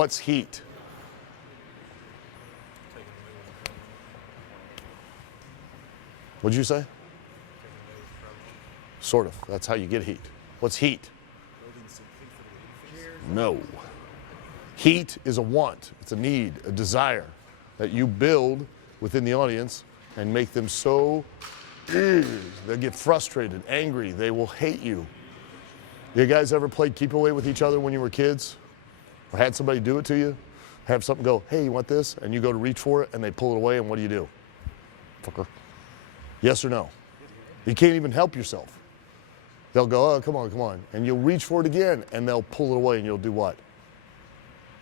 What's heat? What'd you say? Sort of. That's how you get heat. What's heat? No. Heat is a want. It's a need, a desire that you build within the audience and make them so, they'll get frustrated, angry, they will hate you. You guys ever played keep away with each other when you were kids? Or had somebody do it to you? Have something go, hey, you want this? And you go to reach for it and they pull it away, and what do? Fucker. Yes or no? You can't even help yourself. They'll go, oh, come on, come on. And you'll reach for it again and they'll pull it away, and you'll do what?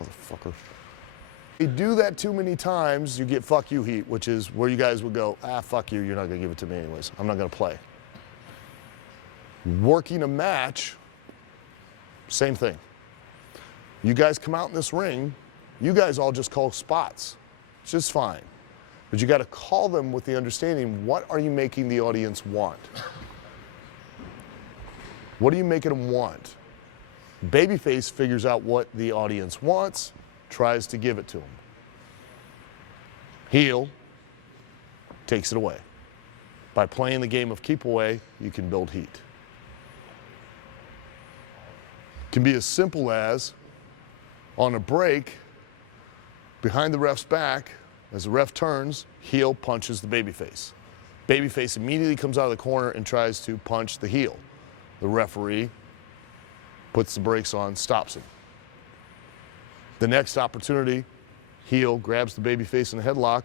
Motherfucker. You do that too many times, you get fuck you heat, which is where you guys would go, ah, fuck you, you're not gonna give it to me anyways. I'm not gonna play. Working a match, same thing. You guys come out in this ring, you guys all just call spots. It's just fine. But you gotta call them with the understanding, what are you making the audience want? What are you making them want? Babyface figures out what the audience wants, tries to give it to them. Heel takes it away. By playing the game of keep away, you can build heat. It can be as simple as, on a break, behind the ref's back, as the ref turns, heel punches the babyface. Babyface immediately comes out of the corner and tries to punch the heel. The referee puts the brakes on, stops him. The next opportunity, heel grabs the babyface in a headlock,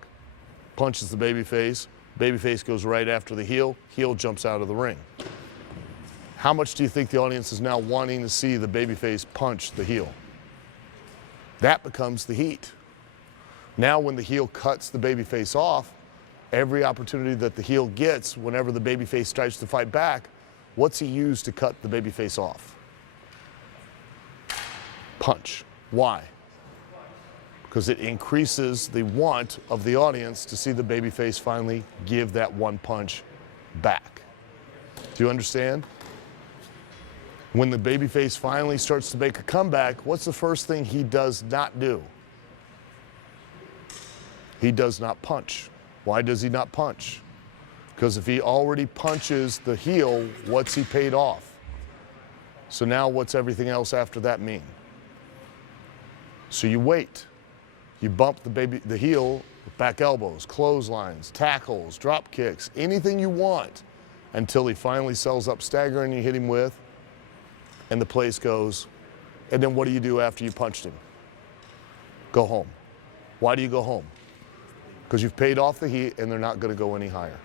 punches the babyface. Babyface goes right after the heel. Heel jumps out of the ring. How much do you think the audience is now wanting to see the babyface punch the heel? That becomes the heat. Now when the heel cuts the babyface off, every opportunity that the heel gets, whenever the babyface tries to fight back, what's he use to cut the babyface off? Punch. Why? Because it increases the want of the audience to see the babyface finally give that one punch back. Do you understand? When the babyface finally starts to make a comeback, what's the first thing he does not do? He does not punch. Why does he not punch? Because if he already punches the heel, what's he paid off? So now what's everything else after that mean? So you wait. You bump the heel with back elbows, clotheslines, tackles, drop kicks, anything you want, until he finally sells up staggering you hit him with, and the place goes. And then what do you do after you punched him? Go home. Why do you go home? Because you've paid off the heat and they're not going to go any higher.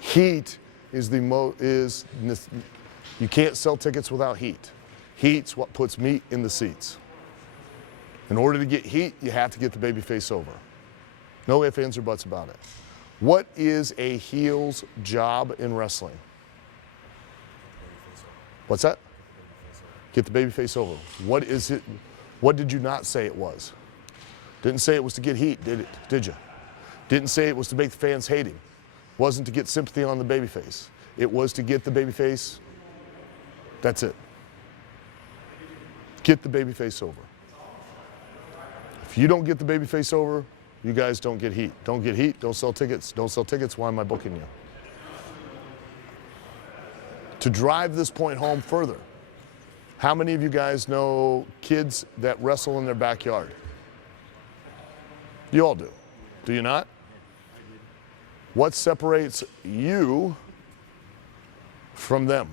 Heat is you can't sell tickets without heat. Heat's what puts meat in the seats. In order to get heat, you have to get the babyface over. No ifs, ands, or buts about it. What is a heel's job in wrestling? What's that? Get the babyface over. What is it? What did you not say it was? Didn't say it was to get heat, did you? Didn't say it was to make the fans hate him. Wasn't to get sympathy on the babyface. It was to get the babyface. That's it. Get the babyface over. If you don't get the babyface over, you guys don't get heat. Don't get heat, don't sell tickets. Don't sell tickets, why am I booking you? To drive this point home further, how many of you guys know kids that wrestle in their backyard? You all do. Do you not? What separates you from them?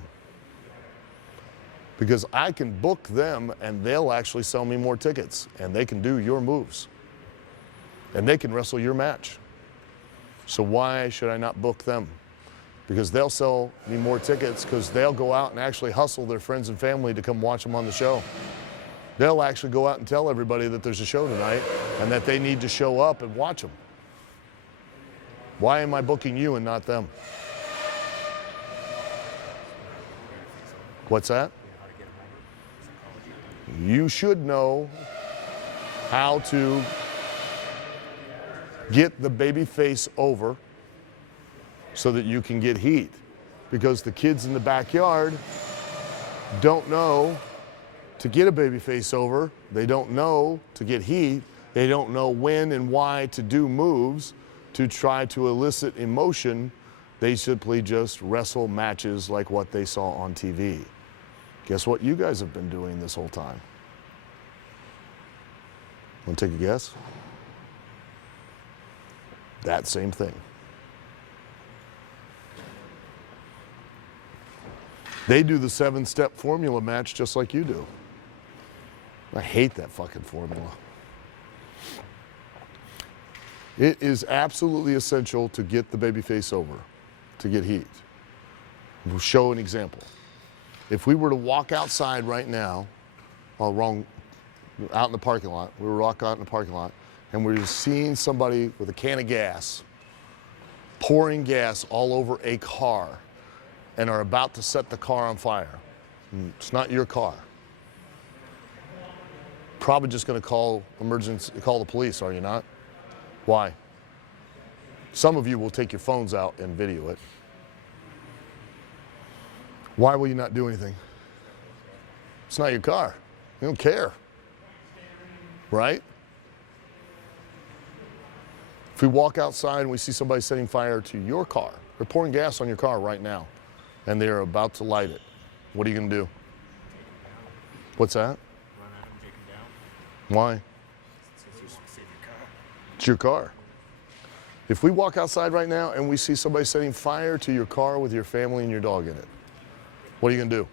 Because I can book them and they'll actually sell me more tickets, and they can do your moves and they can wrestle your match. So why should I not book them? Because they'll sell me more tickets, because they'll go out and actually hustle their friends and family to come watch them on the show. They'll actually go out and tell everybody that there's a show tonight and that they need to show up and watch them. Why am I booking you and not them? What's that? You should know how to get the baby face over so that you can get heat. Because the kids in the backyard don't know to get a babyface over. They don't know to get heat. They don't know when and why to do moves to try to elicit emotion. They simply just wrestle matches like what they saw on TV. Guess what you guys have been doing this whole time? Want to take a guess? That same thing. They do the 7-step formula match just like you do. I hate that fucking formula. It is absolutely essential to get the babyface over, to get heat. We'll show an example. If we were to walk outside right now, out in the parking lot, we were walking out in the parking lot, and we're just seeing somebody with a can of gas, pouring gas all over a car, and are about to set the car on fire. It's not your car. Probably just going to call the police, are you not? Why? Some of you will take your phones out and video it. Why will you not do anything? It's not your car. You don't care. Right? If we walk outside and we see somebody setting fire to your car, they're pouring gas on your car right now, and they're about to light it, what are you going to do? What's that? Run at him, take him down. Why? It's your car. If we walk outside right now and we see somebody setting fire to your car with your family and your dog in it, what are you going to do?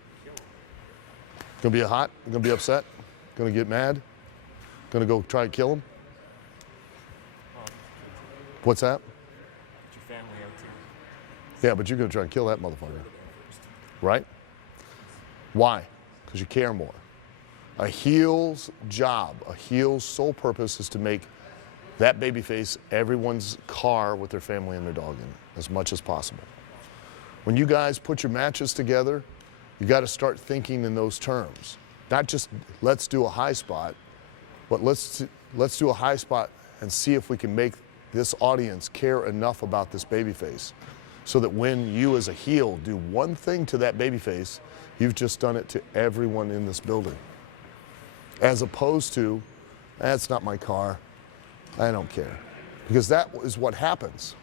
Going to be hot? Going to be upset? Going to get mad? Going to go try to kill him? What's that? Get your family out too. Yeah, but you're going to try to kill that motherfucker. Right? Why? Because you care more. A heel's job, a heel's sole purpose is to make that babyface everyone's car with their family and their dog in it as much as possible. When you guys put your matches together, you got to start thinking in those terms. Not just let's do a high spot, but let's do a high spot and see if we can make this audience care enough about this babyface so that when you as a heel do one thing to that babyface, you've just done it to everyone in this building. As opposed to, that's not my car, I don't care. Because that is what happens.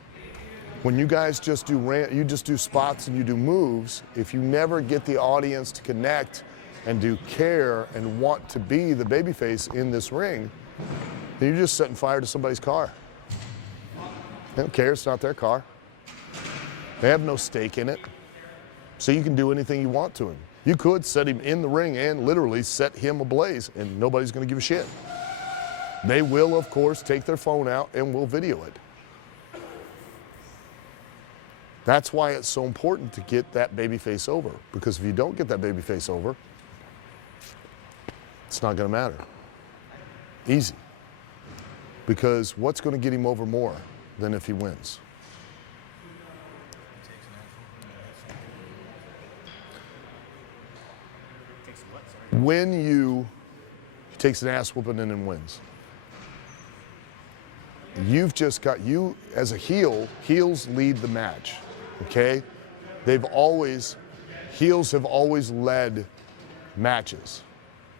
When you guys just do spots and you do moves, if you never get the audience to connect and do care and want to be the babyface in this ring, then you're just setting fire to somebody's car. They don't care, it's not their car. They have no stake in it. So you can do anything you want to him. You could set him in the ring and literally set him ablaze and nobody's gonna give a shit. They will, of course, take their phone out and will video it. That's why it's so important to get that babyface over, because if you don't get that babyface over, it's not gonna matter. Easy. Because what's gonna get him over more than if he wins? When he takes an ass whooping and then wins. You've just got, you as a heel, heels lead the match, okay? Heels have always led matches.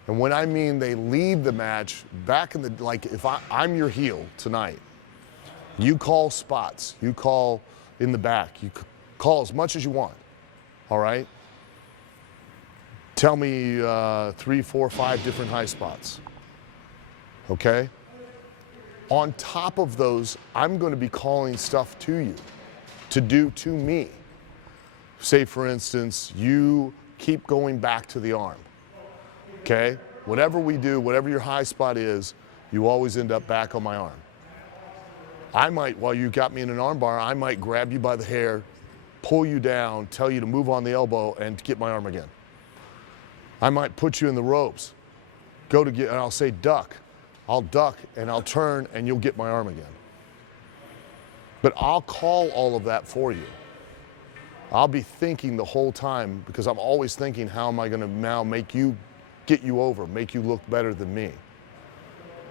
And when I mean they lead the match, back in the, like if I'm your heel tonight, you call spots, you call in the back, you call as much as you want, all right? Tell me 3, 4, 5 different high spots, okay? On top of those, I'm going to be calling stuff to you to do to me. Say, for instance, you keep going back to the arm, okay? Whatever we do, whatever your high spot is, you always end up back on my arm. I might, while you got me in an arm bar, I might grab you by the hair, pull you down, tell you to move on the elbow and get my arm again. I might put you in the ropes, and I'll say duck. I'll duck and I'll turn and you'll get my arm again. But I'll call all of that for you. I'll be thinking the whole time, because I'm always thinking, how am I gonna now get you over, make you look better than me?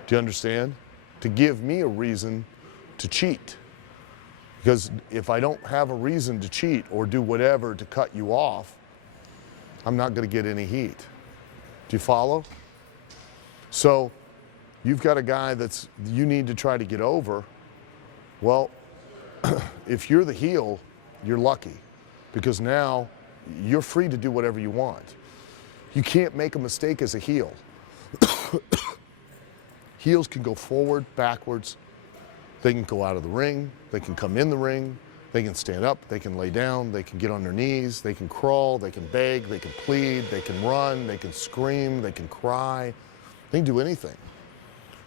Do you understand? To give me a reason to cheat. Because if I don't have a reason to cheat or do whatever to cut you off, I'm not gonna get any heat. Do you follow? So you've got a guy that's you need to try to get over. Well, if you're the heel, you're lucky because now you're free to do whatever you want. You can't make a mistake as a heel. Heels can go forward, backwards. They can go out of the ring. They can come in the ring. They can stand up. They can lay down. They can get on their knees. They can crawl. They can beg. They can plead. They can run. They can scream. They can cry. They can do anything.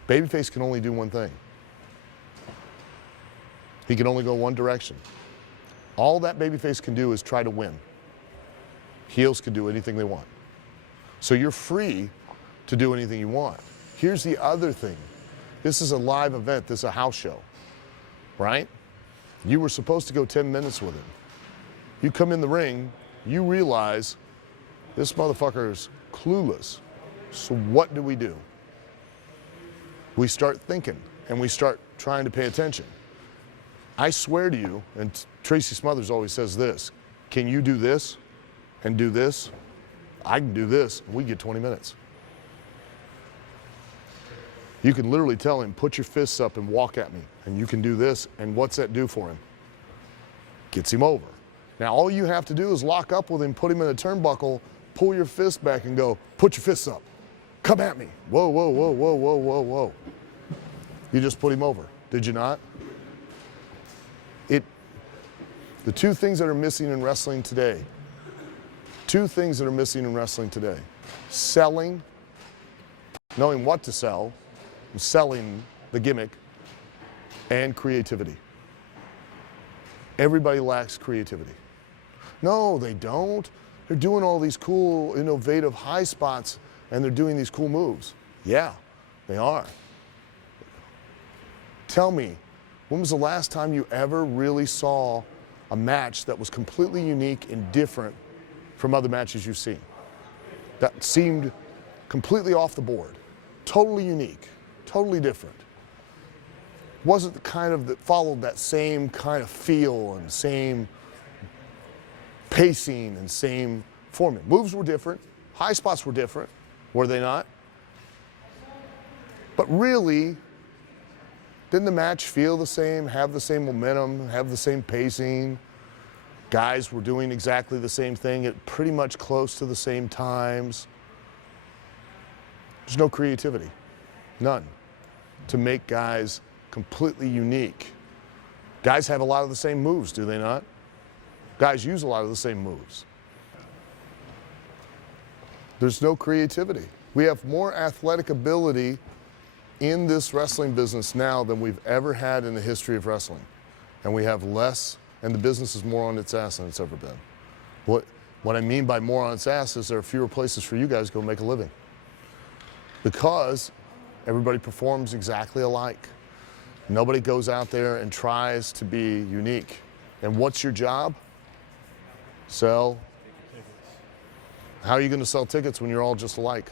Babyface can only do one thing. He can only go one direction. All that babyface can do is try to win. Heels can do anything they want. So you're free to do anything you want. Here's the other thing. This is a live event. This is a house show, right? You were supposed to go 10 minutes with him. You come in the ring, you realize this motherfucker is clueless. So what do? We start thinking and we start trying to pay attention. I swear to you, and Tracy Smothers always says this, can you do this and do this? I can do this, and we get 20 minutes. You can literally tell him, put your fists up and walk at me, and you can do this, and what's that do for him? Gets him over. Now, all you have to do is lock up with him, put him in a turnbuckle, pull your fist back and go, put your fists up. Come at me. Whoa, whoa, whoa, whoa, whoa, whoa, whoa. You just put him over, did you not? The two things that are missing in wrestling today, selling, knowing what to sell, selling the gimmick, and creativity. Everybody lacks creativity. No, they don't. They're doing all these cool, innovative high spots, and they're doing these cool moves. Yeah, they are. Tell me, when was the last time you ever really saw a match that was completely unique and different from other matches you've seen? That seemed completely off the board, totally unique, totally different. Wasn't the kind of that followed that same kind of feel and same pacing and same formula. Moves were different, high spots were different, were they not? But really, didn't the match feel the same, have the same momentum, have the same pacing? Guys were doing exactly the same thing at pretty much close to the same times. There's no creativity, none, to make guys completely unique. Guys have a lot of the same moves, do they not? Guys use a lot of the same moves. There's no creativity. We have more athletic ability in this wrestling business now than we've ever had in the history of wrestling. And we have less, and the business is more on its ass than it's ever been. What I mean by more on its ass is there are fewer places for you guys to go make a living. Because everybody performs exactly alike. Nobody goes out there and tries to be unique. And what's your job? Sell. How are you going to sell tickets when you're all just alike?